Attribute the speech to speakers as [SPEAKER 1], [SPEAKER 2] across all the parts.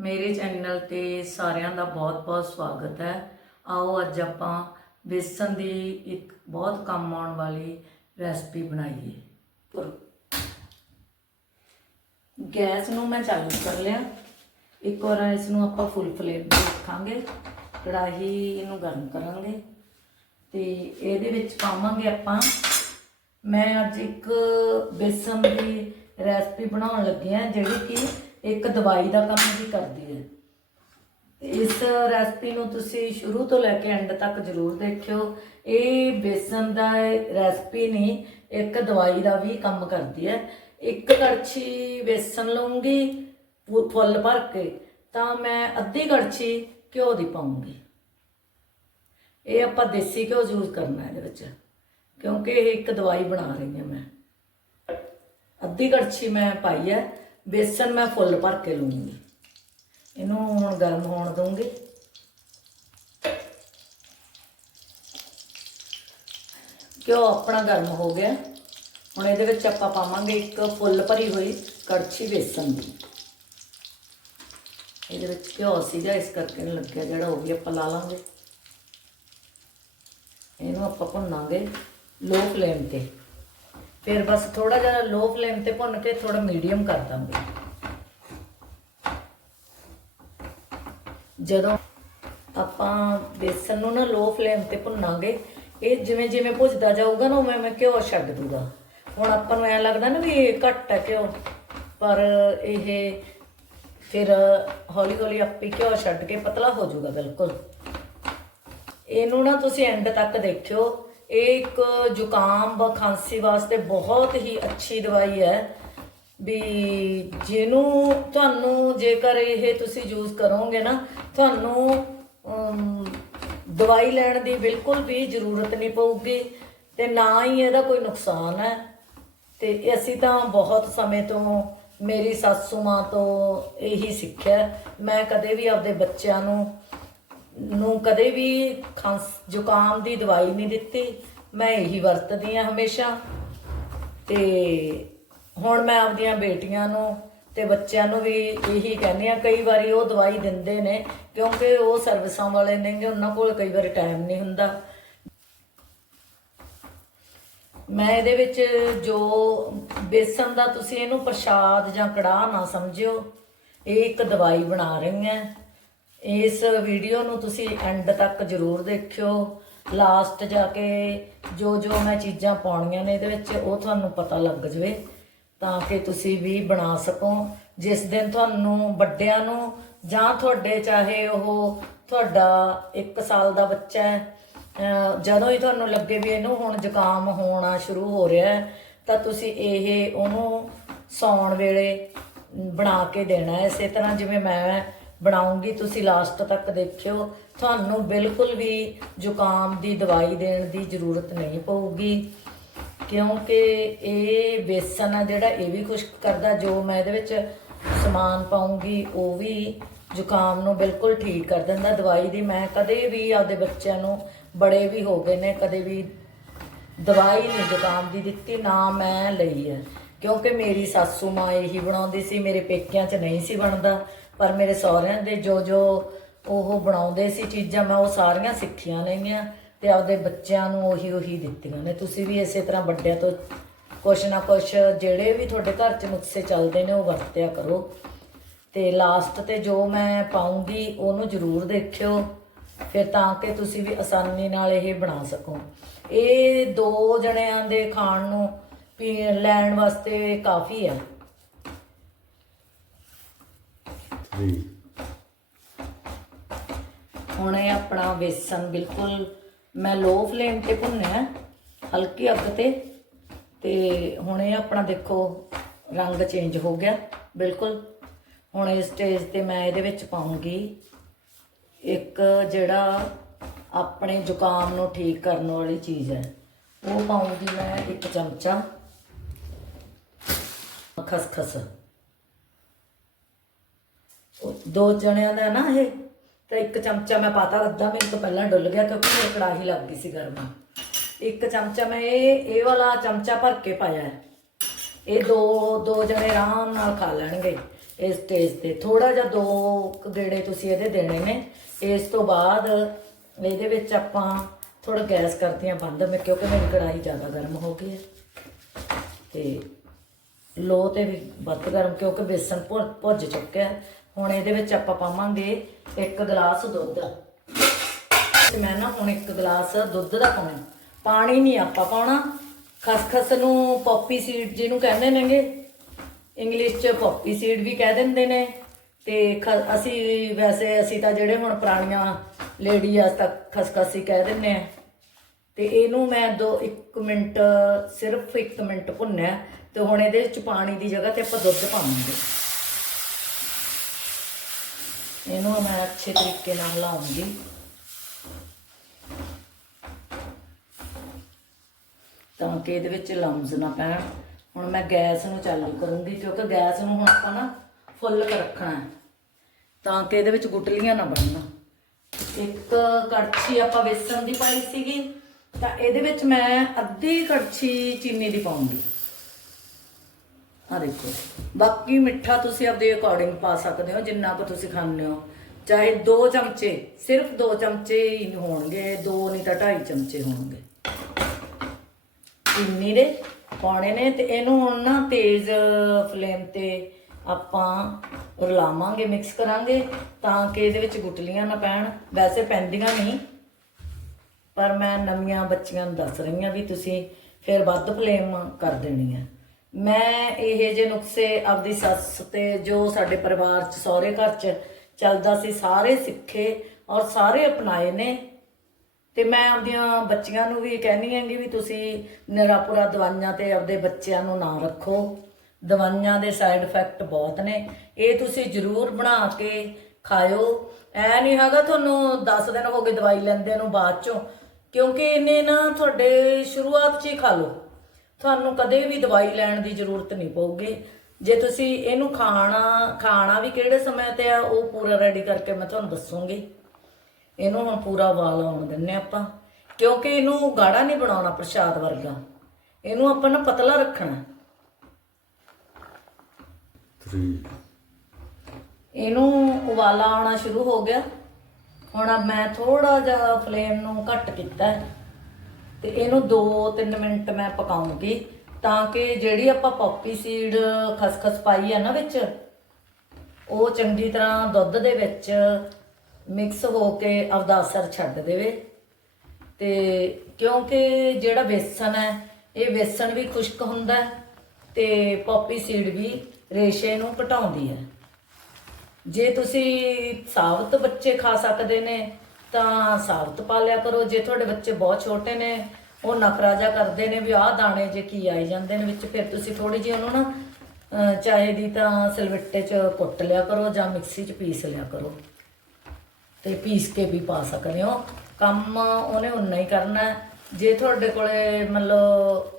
[SPEAKER 1] ਮੇਰੇ ਚੈਨਲ ਤੇ ਸਾਰਿਆਂ ਦਾ ਬਹੁਤ-ਬਹੁਤ ਸਵਾਗਤ ਹੈ। ਆਓ ਅੱਜ ਆਪਾਂ ਬੇਸਨ ਦੀ ਇੱਕ ਬਹੁਤ ਕੰਮ ਆਉਣ ਵਾਲੀ ਰੈਸਪੀ ਬਣਾਈਏ। ਗੈਸ ਨੂੰ ਮੈਂ ਚਾਲੂ ਕਰ ਲਿਆ। ਇੱਕ ਵਾਰ ਇਸ ਨੂੰ ਆਪਾਂ ਫੁੱਲ ਫਲੇਮ ਤੇ ਰੱਖਾਂਗੇ। ਕੜਾਹੀ ਇਹਨੂੰ ਗਰਮ ਕਰਾਂਗੇ। ਤੇ ਇਹਦੇ ਵਿੱਚ ਪਾਵਾਂਗੇ ਆਪਾਂ। ਮੈਂ ਅੱਜ ਇੱਕ ਬੇਸਨ ਦੀ ਰੈਸਪੀ ਬਣਾਉਣ ਲੱਗੀ ਹਾਂ, ਜਿਹੜੀ ਕਿ ਇੱਕ ਦਵਾਈ ਦਾ ਕੰਮ ਵੀ ਕਰਦੀ ਹੈ। ਇਸ ਰੈਸਪੀ ਨੂੰ ਤੁਸੀਂ ਸ਼ੁਰੂ ਤੋਂ ਲੈ ਕੇ ਐਂਡ ਤੱਕ ਜ਼ਰੂਰ ਦੇਖਿਓ। ਇਹ ਬੇਸਨ ਦਾ ਰੈਸਪੀ ਨਹੀਂ, ਇੱਕ ਦਵਾਈ ਦਾ ਵੀ ਕੰਮ ਕਰਦੀ ਹੈ। ਇੱਕ ਕੜਛੀ ਬੇਸਨ ਲਵਾਂਗੀ ਫੁੱਲ ਭਰ ਕੇ, ਤਾਂ ਮੈਂ ਅੱਧੀ ਕੜਛੀ ਘਿਓ ਦੀ ਪਾਉਂਗੀ ਇਹ ਆਪਾਂ ਦੇਸੀ ਘਿਓ ਯੂਜ਼ ਕਰਨਾ ਇਹਦੇ ਵਿੱਚ, ਕਿਉਂਕਿ ਇਹ ਇੱਕ ਦਵਾਈ ਬਣਾ ਰਹੀ ਹਾਂ ਮੈਂ। ਅੱਧੀ ਕੜਛੀ ਮੈਂ ਪਾਈ ਹੈ। ਬੇਸਨ ਮੈਂ ਫੁੱਲ ਭਰ ਕੇ ਲੂੰਗੀ। ਇਹਨੂੰ ਹੁਣ ਗਰਮ ਹੋਣ ਦੂੰਗੀ ਘਿਓ ਆਪਣਾ ਗਰਮ ਹੋ ਗਿਆ। ਹੁਣ ਇਹਦੇ ਵਿੱਚ ਆਪਾਂ ਪਾਵਾਂਗੇ ਇੱਕ ਫੁੱਲ ਭਰੀ ਹੋਈ ਕੜਛੀ ਬੇਸਨ ਦੀ। ਇਹਦੇ ਵਿੱਚ ਘਿਓ ਸੀਗਾ, ਇਸ ਕਰਕੇ ਨਹੀਂ ਲੱਗਿਆ ਜਿਹੜਾ ਉਹ ਵੀ ਆਪਾਂ ਲਾ ਲਾਂਗੇ। ਇਹਨੂੰ ਆਪਾਂ ਭੁੰਨਾਂਗੇ ਲੋ ਫਲੇਮ ਤੇ। ਫਿਰ ਬਸ ਥੋੜਾ ਜਿਹਾ ਲੋ ਫਲੇਮ ਤੇ ਭੁੰਨ ਕੇ ਥੋੜਾ ਮੀਡੀਅਮ ਕਰ ਦਾਂਗੇ। ਜਦੋਂ ਆਪਾਂ ਬੇਸਨ ਨੂੰ ਨਾ ਲੋ ਫਲੇਮ ਤੇ ਭੁੰਨਾਂਗੇ, ਇਹ ਜਿਵੇਂ ਜਿਵੇਂ ਭੁੱਜਦਾ ਜਾਊਗਾ ਨਾ ਉਵੇਂ ਉਵੇਂ ਘਿਓ ਛੱਡ ਦੂਗਾ। ਹੁਣ ਆਪਾਂ ਨੂੰ ਐ ਲੱਗਦਾ ਨਾ ਵੀ ਇਹ ਘੱਟ ਹੈ ਘਿਓ, ਪਰ ਇਹ ਫਿਰ ਹੌਲੀ ਹੌਲੀ ਆਪੇ ਘਿਓ ਛੱਡ ਕੇ ਪਤਲਾ ਹੋ ਜਾਊਗਾ ਬਿਲਕੁਲ। ਇਹਨੂੰ ਨਾ ਤੁਸੀਂ ਐਂਡ ਤੱਕ ਦੇਖਿਓ ਇਹ ਇੱਕ ਜ਼ੁਕਾਮ ਖਾਂਸੀ ਵਾਸਤੇ ਬਹੁਤ ਹੀ ਅੱਛੀ ਦਵਾਈ ਹੈ। ਵੀ ਜਿਹਨੂੰ ਤੁਹਾਨੂੰ ਜੇਕਰ ਇਹ ਤੁਸੀਂ ਯੂਜ਼ ਕਰੋਗੇ ਨਾ, ਤੁਹਾਨੂੰ ਦਵਾਈ ਲੈਣ ਦੀ ਬਿਲਕੁਲ ਵੀ ਜ਼ਰੂਰਤ ਨਹੀਂ ਪਊਗੀ ਤੇ ਨਾ ਹੀ ਇਹਦਾ ਕੋਈ ਨੁਕਸਾਨ ਹੈ। ਤੇ ਅਸੀਂ ਤਾਂ ਬਹੁਤ ਸਮੇਂ ਤੋਂ ਮੇਰੀ ਸਾਸੂ ਮਾਂ ਤੋਂ ਇਹੀ ਸਿੱਖਿਆ। ਮੈਂ ਕਦੇ ਵੀ ਆਪਦੇ ਬੱਚਿਆਂ ਨੂੰ ਨੂੰ ਕਦੇ ਵੀ ਖਾਂਸ ਜ਼ੁਕਾਮ ਦੀ ਦਵਾਈ ਨਹੀਂ ਦਿੱਤੀ। ਮੈਂ ਇਹੀ ਵਰਤਦੀ ਆ ਹਮੇਸ਼ਾ। ਤੇ ਹੁਣ ਮੈਂ ਆਪਦੀਆਂ ਬੇਟੀਆਂ ਨੂੰ ਤੇ ਬੱਚਿਆਂ ਨੂੰ ਵੀ ਇਹੀ ਕਹਿੰਦੀ ਆ ਕਈ ਵਾਰੀ ਉਹ ਦਵਾਈ ਦਿੰਦੇ ਨੇ ਕਿਉਂਕਿ ਉਹ ਸਰਵਿਸਾਂ ਵਾਲੇ ਨੇਗੇ ਉਹਨਾਂ ਕੋਲ ਕਈ ਵਾਰੀ ਟਾਈਮ ਨਹੀਂ ਹੁੰਦਾ। ਮੈਂ ਇਹਦੇ ਵਿੱਚ ਜੋ ਬੇਸਨ ਦਾ ਤੁਸੀਂ ਇਹਨੂੰ ਪ੍ਰਸ਼ਾਦ ਜਾਂ ਕੜਾਹ ਨਾ ਸਮਝਿਓ, ਇਹ ਇੱਕ ਦਵਾਈ ਬਣਾ ਰਹੀ ਹਾਂ। ਇਸ ਵੀਡੀਓ ਨੂੰ ਤੁਸੀਂ ਐਂਡ ਤੱਕ ਜ਼ਰੂਰ ਦੇਖਿਓ। ਲਾਸਟ ਜਾ ਕੇ ਜੋ ਜੋ ਮੈਂ ਚੀਜ਼ਾਂ ਪਾਉਣੀਆਂ ਨੇ ਇਹਦੇ ਵਿੱਚ ਉਹ ਤੁਹਾਨੂੰ ਪਤਾ ਲੱਗ ਜਵੇ, ਤਾਂ ਕਿ ਤੁਸੀਂ ਵੀ ਬਣਾ ਸਕੋ। ਜਿਸ ਦਿਨ ਤੁਹਾਨੂੰ ਵੱਡਿਆਂ ਨੂੰ ਜਾਂ ਤੁਹਾਡੇ ਚਾਹੇ ਉਹ ਤੁਹਾਡਾ 1 ਸਾਲ ਦਾ ਬੱਚਾ ਹੈ ਜਦੋਂ ਹੀ ਤੁਹਾਨੂੰ ਲੱਗੇ ਵੀ ਇਹਨੂੰ ਹੁਣ ਜ਼ੁਕਾਮ ਹੋਣਾ ਸ਼ੁਰੂ ਹੋ ਰਿਹਾ ਹੈ, ਤਾਂ ਤੁਸੀਂ ਇਹ ਉਹਨੂੰ ਸੌਣ ਵੇਲੇ ਬਣਾ ਕੇ ਦੇਣਾ ਹੈ। ਇਸੇ ਤਰ੍ਹਾਂ ਜਿਵੇਂ ਮੈਂ ਬਣਾਉਂਗੀ, ਤੁਸੀਂ ਲਾਸਟ ਤੱਕ ਦੇਖਿਓ। ਤੁਹਾਨੂੰ ਬਿਲਕੁਲ ਵੀ ਜ਼ੁਕਾਮ ਦੀ ਦਵਾਈ ਦੇਣ ਦੀ ਜ਼ਰੂਰਤ ਨਹੀਂ ਪਊਗੀ। ਕਿਉਂਕਿ ਇਹ ਬੇਸਨ ਆ ਜਿਹੜਾ, ਇਹ ਵੀ ਖੁਸ਼ਕ ਕਰਦਾ, ਜੋ ਮੈਂ ਇਹਦੇ ਵਿੱਚ ਸਮਾਨ ਪਾਉਂਗੀ, ਉਹ ਵੀ ਜ਼ੁਕਾਮ ਨੂੰ ਬਿਲਕੁਲ ਠੀਕ ਕਰ ਦਿੰਦਾ। ਦਵਾਈ ਦੀ ਮੈਂ ਕਦੇ ਵੀ ਆਪਦੇ ਬੱਚਿਆਂ ਨੂੰ, ਬੜੇ ਵੀ ਹੋ ਗਏ ਨੇ, ਕਦੇ ਵੀ ਦਵਾਈ ਨਹੀਂ, ਜ਼ੁਕਾਮ ਦੀ ਦਿੱਤੀ, ਨਾ ਮੈਂ ਲਈ ਹੈ। ਕਿਉਂਕਿ ਮੇਰੀ ਸਾਸੂ ਮਾਂ ਇਹੀ ਬਣਾਉਂਦੀ ਸੀ, ਮੇਰੇ ਪੇਕਿਆਂ 'ਚ ਨਹੀਂ ਸੀ ਬਣਦਾ। ਪਰ ਮੇਰੇ ਸਹੁਰਿਆਂ ਦੇ ਜੋ ਜੋ ਉਹ ਬਣਾਉਂਦੇ ਸੀ ਚੀਜ਼ਾਂ, ਮੈਂ ਉਹ ਸਾਰੀਆਂ ਸਿੱਖੀਆਂ ਨੇਗੀਆਂ ਤੇ ਆਪਦੇ ਬੱਚਿਆਂ ਨੂੰ ਉਹੀ ਉਹੀ ਦਿੱਤੀਆਂ ਨੇ। ਤੁਸੀਂ ਵੀ ਇਸੇ ਤਰ੍ਹਾਂ ਵੱਡਿਆਂ ਤੋਂ ਕੁਛ ਨਾ ਕੁਛ ਜਿਹੜੇ ਵੀ ਤੁਹਾਡੇ ਘਰ 'ਚ ਨੁਕਸੇ ਚੱਲਦੇ ਨੇ, ਉਹ ਵਰਤਿਆ ਕਰੋ। ਤੇ ਲਾਸਟ ਤੇ ਜੋ ਮੈਂ ਪਾਉਂਗੀ, ਉਹਨੂੰ ਜ਼ਰੂਰ ਦੇਖਿਓ। ਫਿਰ ਤਾਂ ਕਿ ਤੁਸੀਂ ਵੀ ਆਸਾਨੀ ਨਾਲ ਇਹ ਬਣਾ ਸਕੋ। ਇਹ ਦੋ ਜਣਿਆਂ ਦੇ ਖਾਣ ਨੂੰ ਪੀ, ਲੈਣ ਵਾਸਤੇ ਕਾਫੀ ਆ।
[SPEAKER 2] ਜੀ।
[SPEAKER 1] ਹੁਣ ਇਹ ਆਪਣਾ ਬੇਸਨ ਬਿਲਕੁਲ ਮੈਂ ਲੋ ਫਲੇਮ ਤੇ ਭੁੰਨਿਆ ਹਲਕੀ ਅੱਗ ਤੇ। ਤੇ ਹੁਣ ਇਹ ਆਪਣਾ ਦੇਖੋ ਰੰਗ ਚੇਂਜ ਹੋ ਗਿਆ, ਬਿਲਕੁਲ। ਹੁਣ ਇਸ ਸਟੇਜ ਤੇ ਮੈਂ ਇਹਦੇ ਵਿੱਚ ਪਾਉਂਗੀ ਇੱਕ ਜਿਹੜਾ ਆਪਣੇ ਜ਼ੁਕਾਮ ਨੂੰ ਠੀਕ ਕਰਨ ਵਾਲੀ ਚੀਜ਼ ਹੈ। ਉਹ ਪਾਉਂਗੀ ਮੈਂ ਇੱਕ ਚਮਚਾ ਖਸਖਸ। ਦੋ ਜਣਿਆਂ ਦਾ ਨਾ ਇਹ, ਤੇ ਇੱਕ ਚਮਚਾ ਮੈਂ ਪਾਤਾ ਅੱਧਾ ਮਿੰਟ ਤੋਂ ਪਹਿਲਾਂ ਡੁੱਲ ਗਿਆ ਕਿਉਂਕਿ ਮੇਰੀ ਕੜਾਹੀ ਲੱਗ ਗਈ ਸੀ ਗਰਮ। ਇੱਕ ਚਮਚਾ ਮੈਂ ਇਹ ਇਹ ਵਾਲਾ ਚਮਚਾ ਭਰ ਕੇ ਪਾਇਆ ਹੈ। ਇਹ ਦੋ ਦੋ ਜਣੇ ਆਰਾਮ ਨਾਲ ਖਾ ਲੈਣਗੇ ਇਸ ਸਟੇਜ ਤੇ। ਥੋੜਾ ਜਿਹਾ ਦੋ ਗੇੜੇ ਤੁਸੀਂ ਇਹਦੇ ਦੇਣੇ ਨੇ। ਇਸ ਤੋਂ ਬਾਅਦ ਇਹਦੇ ਵਿੱਚ ਆਪਾਂ ਥੋੜਾ ਗੈਸ ਕਰਦੀ ਹਾਂ ਬੰਦ ਮੈਂ, ਕਿਉਂਕਿ ਮੇਰੀ ਕੜਾਹੀ ਜ਼ਿਆਦਾ ਗਰਮ ਹੋ ਗਈ ਹੈ। ਤੇ ਲੋ ਤੇ ਵੀ ਵੱਧ ਗਰਮ, ਕਿਉਂਕਿ ਬੇਸਨ ਭੁ- ਭੁੱਜ ਚੁੱਕਿਆ। ਹੁਣ ਇਹਦੇ ਵਿੱਚ ਆਪਾਂ ਪਾਵਾਂਗੇ ਇੱਕ ਗਲਾਸ ਦੁੱਧ। ਤੇ ਮੈਂ ਨਾ ਹੁਣ ਇੱਕ ਗਲਾਸ ਦੁੱਧ ਦਾ ਪਾਉਣਾ। ਪਾਣੀ ਨਹੀਂ ਆਪਾਂ ਪਾਉਣਾ। ਖਸਖਸ ਨੂੰ ਪੌਪੀ ਸੀਡ ਜਿਹਨੂੰ ਕਹਿੰਦੇ ਨੇਗੇ। ਇੰਗਲਿਸ਼ 'ਚ ਪੌਪੀ ਸੀਡ ਵੀ ਕਹਿ ਦਿੰਦੇ ਨੇ। ਤੇ ਖ- ਅਸੀਂ ਵੈਸੇ ਅਸੀਂ ਤਾਂ ਜਿਹੜੇ ਹੁਣ ਪੁਰਾਣੀਆਂ ਲੇਡੀ ਅੱਜ ਤੱਕ ਖਸਖਸ ਹੀ ਕਹਿ ਦਿੰਦੇ ਆ। ਤੇ ਇਹਨੂੰ ਮੈਂ 2 1 ਮਿੰਟ, ਸਿਰਫ 1 ਮਿੰਟ ਭੁੰਨਿਆ। ਤੇ ਹੁਣ ਇਹਦੇ ਵਿੱਚ ਪਾਣੀ ਦੀ ਜਗ੍ਹਾ ਤੇ ਆਪਾਂ ਦੁੱਧ ਪਾਵਾਂਗੇ। ਇਹਨੂੰ ਮੈਂ ਅੱਛੇ ਤਰੀਕੇ ਨਾਲ ਹਿਲਾਉਂਗੀ ਤਾਂ ਕਿ ਇਹਦੇ ਵਿੱਚ ਲੰਮਸ ਨਾ ਪੈਣ। ਹੁਣ ਮੈਂ ਗੈਸ ਨੂੰ ਚਾਲੂ ਕਰੂੰਗੀ, ਕਿਉਂਕਿ ਗੈਸ ਨੂੰ ਹੁਣ ਆਪਾਂ ਨਾ ਫੁੱਲ ਕਰ ਰੱਖਣਾ ਹੈ। ਤਾਂ ਕਿ ਇਹਦੇ ਵਿੱਚ ਗੁਟਲੀਆਂ ਨਾ ਬਣਨ। ਇੱਕ ਕੜਛੀ ਆਪਾਂ ਵੇਸਣ ਦੀ ਪਾਈ ਸੀਗੀ, ਤਾਂ ਇਹਦੇ ਵਿੱਚ ਮੈਂ ਅੱਧੀ ਕੜਛੀ ਚੀਨੀ ਦੀ ਪਾਉਂਗੀ। ਆ ਦੇਖੋ। ਬਾਕੀ ਮਿੱਠਾ ਤੁਸੀਂ ਆਪਦੇ ਅਕੋਰਡਿੰਗ ਪਾ ਸਕਦੇ ਹੋ, ਜਿੰਨਾ ਕੁ ਤੁਸੀਂ ਖਾਂਦੇ ਹੋ। ਚਾਹੇ 2 ਚਮਚੇ, ਸਿਰਫ 2 ਚਮਚੇ ਹੀ ਹੋਣਗੇ 2 ਨਹੀਂ ਤਾਂ 2.5 ਚਮਚੇ ਹੋਣਗੇ। ਚੀਨੀ ਦੇ ਪਾਉਣੇ ਨੇ ਤੇ ਇਹਨੂੰ ਹੁਣ ਨਾ ਤੇਜ਼ ਫਲੇਮ ਤੇ ਆਪਾਂ ਰਲਾਵਾਂਗੇ ਮਿਕਸ ਕਰਾਂਗੇ ਤਾਂ ਕਿ ਇਹਦੇ ਵਿੱਚ ਗੁਟਲੀਆਂ ਨਾ ਪੈਣ। ਵੈਸੇ ਪੈਂਦੀਆਂ ਨਹੀਂ, ਪਰ ਮੈਂ ਨਵੀਆਂ ਬੱਚੀਆਂ ਨੂੰ ਦੱਸ ਰਹੀ ਹਾਂ ਵੀ ਤੁਸੀਂ ਫਿਰ ਵੱਧ ਫਲੇਮ ਕਰ ਦੇਣੀ ਹੈ ਮੈਂ ਇਹ ਜੇ ਨੁਕਸੇ ਆਪਦੀ ਸੱਸ ਤੇ ਜੋ ਸਾਡੇ ਪਰਿਵਾਰ ਚ, ਸਹੁਰੇ ਘਰ ਚ ਚੱਲਦਾ ਸੀ, ਸਾਰੇ ਸਿੱਖੇ ਔਰ ਸਾਰੇ ਅਪਣਾਏ ਨੇ। ਤੇ ਮੈਂ ਆਪਦੀਆਂ ਬੱਚੀਆਂ ਨੂੰ ਵੀ ਕਹਿੰਦੀ ਹਾਂਗੀ ਵੀ ਤੁਸੀਂ ਨਿਰਾਪੁਰਾ ਦਵਾਈਆਂ ਤੇ ਆਪਦੇ ਬੱਚਿਆਂ ਨੂੰ ਨਾ ਰੱਖੋ। ਦਵਾਈਆਂ ਦੇ ਸਾਈਡ ਇਫੈਕਟ ਬਹੁਤ ਨੇ। ਇਹ ਤੁਸੀਂ ਜ਼ਰੂਰ ਬਣਾ ਕੇ ਖਾਇਓ। ਐ ਨਹੀਂ ਹੈਗਾ ਤੁਹਾਨੂੰ 10 ਦਿਨ ਹੋ ਗਏ ਦਵਾਈ ਲੈਂਦੇ ਨੂੰ ਬਾਅਦ ਚੋਂ, ਕਿਉਂਕਿ ਇਹਨੇ ਨਾ ਤੁਹਾਡੇ ਸ਼ੁਰੂਆਤ 'ਚ ਹੀ ਖਾ ਲਓ। ਤੁਹਾਨੂੰ ਕਦੇ ਵੀ ਦਵਾਈ ਲੈਣ ਦੀ ਜ਼ਰੂਰਤ ਨਹੀਂ ਪਊਗੀ। ਜੇ ਤੁਸੀਂ ਇਹਨੂੰ ਖਾਣਾ ਖਾਣਾ ਵੀ ਕਿਹੜੇ ਸਮੇਂ ਤੇ ਆ ਉਹ ਪੂਰਾ ਰੈਡੀ ਕਰਕੇ ਮੈਂ ਤੁਹਾਨੂੰ ਦੱਸੂਗੀ। ਇਹਨੂੰ ਹੁਣ ਪੂਰਾ ਵਾਲ ਆਉਣ ਦਿੰਨੇ ਆਪਾਂ। ਕਿਉਂਕਿ ਇਹਨੂੰ ਗਾੜਾ ਨਹੀਂ ਬਣਾਉਣਾ ਪ੍ਰਸ਼ਾਦ ਵਰਗਾ। ਇਹਨੂੰ ਆਪਾਂ ਨਾ ਪਤਲਾ ਰੱਖਣਾ।
[SPEAKER 2] 3
[SPEAKER 1] ਇਹਨੂੰ ਉਬਾਲਾ ਆਉਣਾ ਸ਼ੁਰੂ ਹੋ ਗਿਆ। ਹੁਣ ਮੈਂ ਥੋੜਾ ਜਿਹਾ ਫਲੇਮ ਨੂੰ ਘੱਟ ਕੀਤਾ। ਹੈ ਤੇ ਇਹਨੂੰ 2-3 ਮਿੰਟ ਮੈਂ ਪਕਾਉਂਗੀ ਤਾਂ ਕਿ ਜਿਹੜੀ ਆਪਾਂ ਪੌਪੀ ਸੀਡ ਖਸਖਸ ਪਾਈ ਹੈ ਨਾ ਵਿੱਚ, ਉਹ ਚੰਗੀ ਤਰ੍ਹਾਂ ਦੁੱਧ ਦੇ ਵਿੱਚ ਮਿਕਸ ਹੋ ਕੇ ਆਪਦਾ ਅਸਰ ਛੱਡ ਦੇਵੇ। ਤੇ ਕਿਉਂਕਿ ਜਿਹੜਾ ਵੇਸਣ ਹੈ, ਇਹ ਵੇਸਣ ਵੀ ਖੁਸ਼ਕ ਹੁੰਦਾ ਹੈ ਤੇ ਪੌਪੀ ਸੀਡ ਵੀ ਰੇਸ਼ੇ ਨੂੰ ਘਟਾਉਂਦੀ ਹੈ। ਜੇ ਤੁਸੀਂ ਸਾਬਤ ਬੱਚੇ ਖਾ ਸਕਦੇ ਨੇ ਤਾਂ ਸਾਬਤ ਪਾ ਲਿਆ ਕਰੋ। ਜੇ ਤੁਹਾਡੇ ਬੱਚੇ ਬਹੁਤ ਛੋਟੇ ਨੇ, ਉਹ ਨਖਰਾਜਾ ਕਰਦੇ ਨੇ ਵੀ ਆਹ ਦਾਣੇ ਜੇ ਕੀ ਆਈ ਜਾਂਦੇ ਨੇ ਵਿੱਚ, ਫਿਰ ਤੁਸੀਂ ਥੋੜੀ ਜਿਹੀ ਉਹਨੂੰ ਨਾ ਚਾਹੇ ਦੀ ਤਾਂ ਸਿਲਵੱਟੇ 'ਚ ਕੁੱਟ ਲਿਆ ਕਰੋ ਜਾਂ ਮਿਕਸੀ 'ਚ ਪੀਸ ਲਿਆ ਕਰੋ। ਤੇ ਪੀਸ ਕੇ ਵੀ ਪਾ ਸਕਦੇ ਹੋ। ਕੰਮ ਉਹਨੇ ਉਨਾ ਹੀ ਕਰਨਾ। ਜੇ ਤੁਹਾਡੇ ਕੋਲੇ ਮਤਲਬ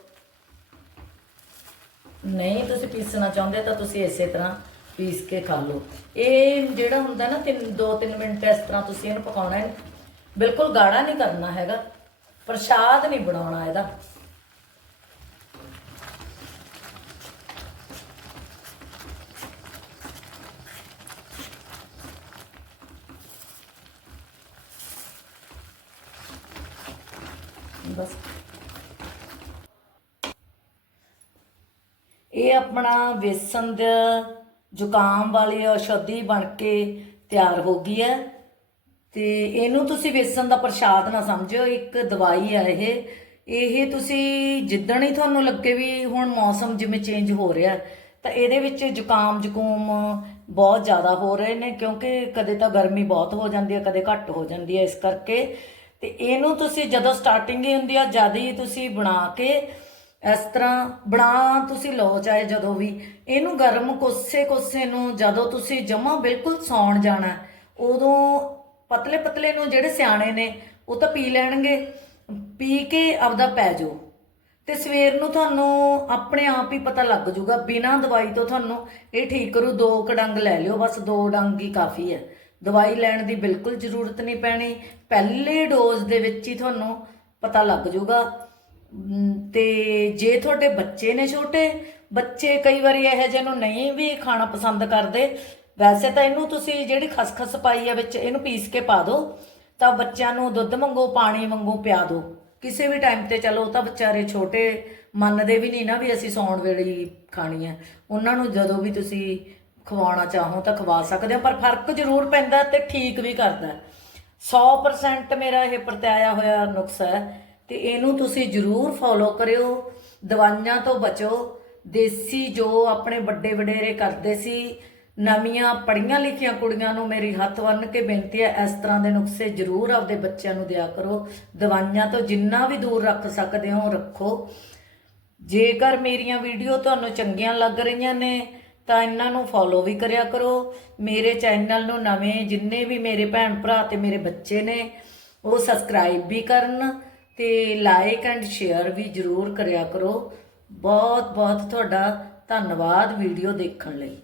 [SPEAKER 1] ਨਹੀਂ ਤੁਸੀਂ ਪੀਸਣਾ ਚਾਹੁੰਦੇ ਤਾਂ ਤੁਸੀਂ ਇਸੇ ਤਰ੍ਹਾਂ ਪੀਸ ਕੇ ਖਾ ਲਓ। ਇਹ ਜਿਹੜਾ ਹੁੰਦਾ ਨਾ 3 2-3 ਮਿੰਟ ਇਸ ਤਰ੍ਹਾਂ ਤੁਸੀਂ ਇਹਨੂੰ ਪਕਾਉਣਾ ਹੈ। ਬਿਲਕੁਲ ਗਾੜਾ ਨਹੀਂ ਕਰਨਾ ਹੈਗਾ। ਪ੍ਰਸ਼ਾਦ ਨਹੀਂ ਬਣਾਉਣਾ ਇਹਦਾ। ਬਸ। ਇਹ ਆਪਣਾ ਵੇਸਣ ਦਾ ਜ਼ੁਕਾਮ ਵਾਲੀ ਔਸ਼ਧੀ ਬਣ ਕੇ ਤਿਆਰ ਹੋ ਗਈ ਹੈ। ਤੇ ਇਹਨੂੰ ਤੁਸੀਂ ਵੇਸਣ ਦਾ ਪ੍ਰਸ਼ਾਦ ਨਾ ਸਮਝਿਓ, ਇੱਕ ਦਵਾਈ ਹੈ ਇਹ। ਇਹ ਤੁਸੀਂ ਜਿੱਦਣ ਹੀ ਤੁਹਾਨੂੰ ਲੱਗੇ ਵੀ ਹੁਣ ਮੌਸਮ ਜਿਵੇਂ ਚੇਂਜ ਹੋ ਰਿਹਾ ਤਾਂ ਇਹਦੇ ਵਿੱਚ ਜ਼ੁਕਾਮ, ਜ਼ੁਕੂਮ ਬਹੁਤ ਜ਼ਿਆਦਾ ਹੋ ਰਹੇ ਨੇ, ਕਿਉਂਕਿ ਕਦੇ ਤਾਂ ਗਰਮੀ ਬਹੁਤ ਹੋ ਜਾਂਦੀ ਹੈ, ਕਦੇ ਘੱਟ ਹੋ ਜਾਂਦੀ ਹੈ ਇਸ ਕਰਕੇ। ਤੇ ਇਹਨੂੰ ਤੁਸੀਂ ਜਦੋਂ ਸਟਾਰਟਿੰਗ ਹੀ ਹੁੰਦੀ ਆ, ਜਦ ਹੀ ਤੁਸੀਂ ਬਣਾ ਕੇ ਇਸ ਤਰ੍ਹਾਂ ਬਣਾ ਤੁਸੀਂ ਲਓ, ਚਾਹੇ ਜਦੋਂ ਵੀ। ਇਹਨੂੰ ਗਰਮ ਕੋਸੇ ਕੋਸੇ ਨੂੰ ਜਦੋਂ ਤੁਸੀਂ ਜਮਾ ਬਿਲਕੁਲ ਸੌਣ ਜਾਣਾ, ਉਦੋਂ ਪਤਲੇ ਪਤਲੇ ਨੂੰ ਜਿਹੜੇ ਸਿਆਣੇ ਨੇ, ਉਹ ਤਾਂ ਪੀ ਲੈਣਗੇ। ਪੀ ਕੇ ਆਪਦਾ ਪੈ ਜਾਓ। ਤੇ ਸਵੇਰ ਨੂੰ ਤੁਹਾਨੂੰ ਆਪਣੇ ਆਪ ਹੀ ਪਤਾ ਲੱਗ ਜਾਊਗਾ, ਬਿਨਾਂ ਦਵਾਈ ਤੋਂ ਤੁਹਾਨੂੰ ਇਹ ਠੀਕ ਕਰੂ, ਦੋ ਕੁ ਡੰਗ ਲੈ ਲਿਓ, ਬਸ ਦੋ ਡੰਗ ਹੀ ਕਾਫੀ ਹੈ। ਦਵਾਈ ਲੈਣ ਦੀ ਬਿਲਕੁਲ ਜ਼ਰੂਰਤ ਨਹੀਂ ਪੈਣੀ। ਪਹਿਲੇ ਡੋਜ਼ ਦੇ ਵਿੱਚ ਹੀ ਤੁਹਾਨੂੰ ਪਤਾ ਲੱਗ ਜਾਊਗਾ ਤੇ ਜੇ ਤੁਹਾਡੇ ਬੱਚੇ ਨੇ ਛੋਟੇ, ਬੱਚੇ ਕਈ ਵਾਰੀ ਇਹੋ ਜਿਹੇ ਨੂੰ ਨਹੀਂ ਵੀ ਖਾਣਾ ਪਸੰਦ ਕਰਦੇ, ਵੈਸੇ ਤਾਂ ਇਹਨੂੰ ਤੁਸੀਂ ਜਿਹੜੀ ਖਸਖਸ ਪਾਈ ਆ ਵਿੱਚ ਇਹਨੂੰ ਪੀਸ ਕੇ ਪਾ ਦਿਓ, ਤਾਂ ਬੱਚਿਆਂ ਨੂੰ ਦੁੱਧ ਮੰਗੋ ਪਾਣੀ ਮੰਗੋ ਪਿਆ ਦਿਓ ਕਿਸੇ ਵੀ ਟਾਈਮ ਤੇ ਚਲੋ ਤਾਂ ਵਿਚਾਰੇ ਛੋਟੇ ਮੰਨਦੇ ਵੀ ਨਹੀਂ ਨਾ ਵੀ ਅਸੀਂ ਸੌਣ ਵੇਲੇ ਹੀ ਖਾਣੀ ਹੈ ਉਹਨਾਂ ਨੂੰ ਜਦੋਂ ਵੀ ਤੁਸੀਂ ਖਵਾਉਣਾ ਚਾਹੋ ਤਾਂ ਖਵਾ ਸਕਦੇ ਹੋ, ਪਰ ਫ਼ਰਕ ਜ਼ਰੂਰ ਪੈਂਦਾ ਤੇ ਠੀਕ ਵੀ ਕਰਦਾ ਹੈ। 100% ਮੇਰਾ ਇਹ ਪਰਤਾਇਆ ਹੋਇਆ ਨੁਕਸਾ ਹੈ ਤੇ ਇਹਨੂੰ ਤੁਸੀਂ ਜ਼ਰੂਰ ਫੋਲੋ ਕਰਿਓ। ਦਵਾਈਆਂ ਤੋਂ ਬਚੋ। ਦੇਸੀ ਜੋ ਆਪਣੇ ਵੱਡੇ ਵਡੇਰੇ ਕਰਦੇ ਸੀ, ਨਵੀਆਂ ਪੜੀਆਂ ਲਿਖੀਆਂ ਕੁੜੀਆਂ ਨੂੰ ਮੇਰੀ ਹੱਥ ਵੰਨ ਕੇ ਬੇਨਤੀ ਹੈ, ਇਸ ਤਰ੍ਹਾਂ ਦੇ ਨੁਕਸੇ ਜ਼ਰੂਰ ਆਪਦੇ ਬੱਚਿਆਂ ਨੂੰ ਦਿਆ ਕਰੋ। ਦਵਾਈਆਂ ਤੋਂ ਜਿੰਨਾ ਵੀ ਦੂਰ ਰੱਖ ਸਕਦੇ ਹੋ, ਰੱਖੋ। ਜੇਕਰ ਮੇਰੀਆਂ ਵੀਡੀਓ ਤੁਹਾਨੂੰ ਚੰਗੀਆਂ ਲੱਗ ਰਹੀਆਂ ਨੇ, ਤਾਂ ਇਹਨਾਂ ਨੂੰ ਫੋਲੋ ਵੀ ਕਰਿਆ ਕਰੋ। ਮੇਰੇ ਚੈਨਲ ਨੂੰ ਨਵੇਂ ਜਿੰਨੇ ਵੀ ਮੇਰੇ ਭੈਣ ਭਰਾ ਤੇ ਮੇਰੇ ਬੱਚੇ ਨੇ, ਉਹ ਸਬਸਕ੍ਰਾਈਬ ਵੀ ਕਰਨ। ਤੇ ਲਾਈਕ ਐਂਡ ਸ਼ੇਅਰ ਵੀ ਜ਼ਰੂਰ ਕਰਿਆ ਕਰੋ। ਬਹੁਤ ਬਹੁਤ ਤੁਹਾਡਾ ਧੰਨਵਾਦ ਵੀਡੀਓ ਦੇਖਣ ਲਈ।